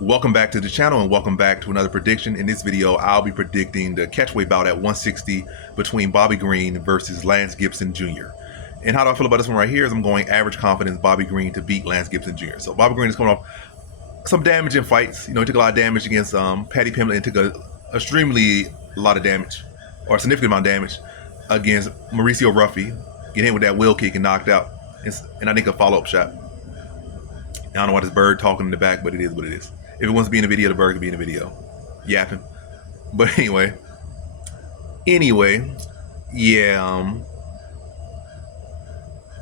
Welcome back to the channel and welcome back to another prediction. In this video, I'll be predicting the catchweight bout at 160 between Bobby Green versus Lance Gibson Jr. And how do I feel about this one right here is I'm going average confidence Bobby Green to beat Lance Gibson Jr. So Bobby Green is coming off some damage in fights. You know, he took a lot of damage against Paddy Pimblett and took a lot of damage, or a significant amount of damage against Mauricio Ruffy, getting hit with that wheel kick and knocked out. And I think a follow-up shot. I don't know why this bird talking in the back, but it is what it is. If it wants to be in the video, the bird could be in the video, yapping. But anyway, yeah,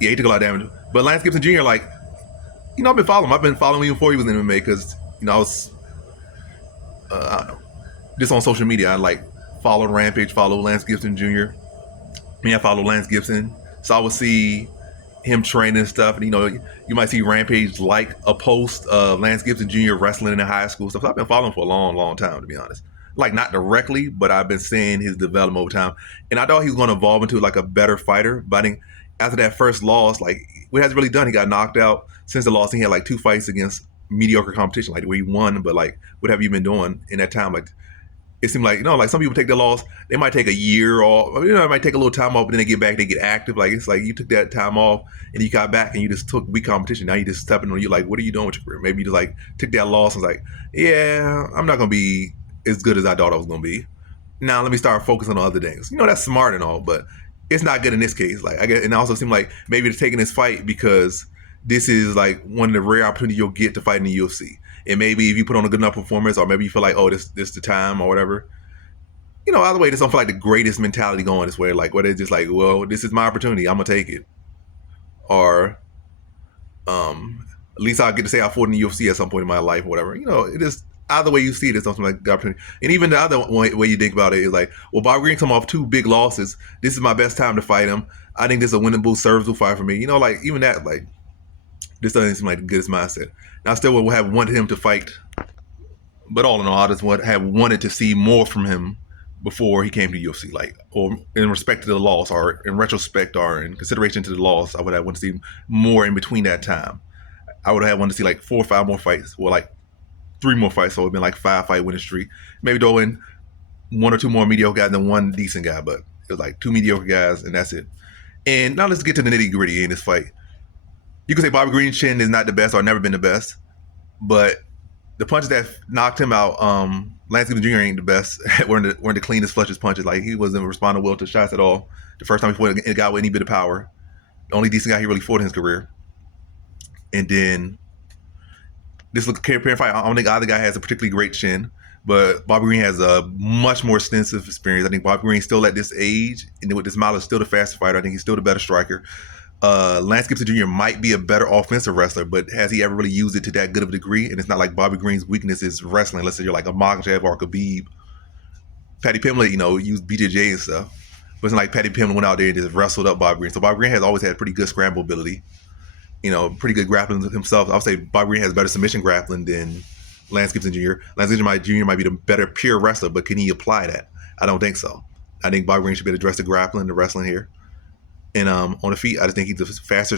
he took a lot of damage. But Lance Gibson Jr., like, you know, I've been following him. I've been following him before he was in MMA because, you know, I was, I don't know, just on social media. I like followed Rampage, followed Lance Gibson Jr. I follow Lance Gibson, so I would see him training and stuff, and you know, you might see Rampage like a post of Lance Gibson Jr. wrestling in the high school stuff. So I've been following for a long time, to be honest. Like, not directly, but I've been seeing his development over time, and I thought he was going to evolve into like a better fighter. But I think after that first loss, like, what has really done, he got knocked out. Since the loss, he had like 2 fights against mediocre competition, like where he won, but like, what have you been doing in that time? Like, it seemed like, you know, like some people take their loss, they might take a year off, you know, it might take a little time off, but then they get back, they get active. Like, it's like you took that time off and you got back and you just took weak competition. Now you just stepping on, you like, what are you doing with your career? Maybe you just like took that loss and was like, yeah, I'm not going to be as good as I thought I was going to be. Now let me start focusing on other things. You know, that's smart and all, but it's not good in this case. Like, I guess, and it also seemed like maybe they're taking this fight because this is like one of the rare opportunities you'll get to fight in the UFC. And maybe if you put on a good enough performance, or maybe you feel like, oh, this the time or whatever. You know, either way, this don't feel like the greatest mentality going this way. Like, where they're just like, well, this is my opportunity, I'm gonna take it. Or at least I'll get to say I fought in the UFC at some point in my life or whatever. You know, it is either way you see it, it's something like the opportunity. And even the other way you think about it is like, well, Bobby Green come off 2 big losses. This is my best time to fight him. I think this is a winnable, serviceable fight for me. You know, like, even that, like, this doesn't seem like the goodest mindset. Now, I still would have wanted him to fight, but all in all, I just have wanted to see more from him before he came to UFC, like, or in respect to the loss, or in retrospect, or in consideration to the loss, I would have wanted to see more in between that time. I would have wanted to see like 4 or 5 more fights, or like 3 more fights, so it would have been like 5-fight winning streak. Maybe throw in 1 or 2 more mediocre guys and 1 decent guy, but it was like 2 mediocre guys and that's it. And now let's get to the nitty gritty in this fight. You can say Bobby Green's chin is not the best or never been the best, but the punches that knocked him out, Lance Gibson Jr. ain't the best. weren't the cleanest, flushest punches. Like, he wasn't responding well to shots at all. The first time he fought a guy with any bit of power. The only decent guy he really fought in his career. And then this look comparing fight. I don't think either guy has a particularly great chin, but Bobby Green has a much more extensive experience. I think Bobby Green still at this age, and with this model, is still the fastest fighter. I think he's still the better striker. Lance Gibson Jr. might be a better offensive wrestler, but has he ever really used it to that good of a degree? And it's not like Bobby Green's weakness is wrestling. Let's say you're like a Makhachev or a Khabib. Paddy Pimblett, you know, used BJJ and stuff. But it's not like Paddy Pimblett went out there and just wrestled up Bobby Green. So Bobby Green has always had pretty good scramble ability. You know, pretty good grappling himself. I would say Bobby Green has better submission grappling than Lance Gibson Jr. Lance Gibson Jr. might be the better pure wrestler, but can he apply that? I don't think so. I think Bobby Green should be able to address the grappling, the wrestling here. And on the feet, I just think he's a faster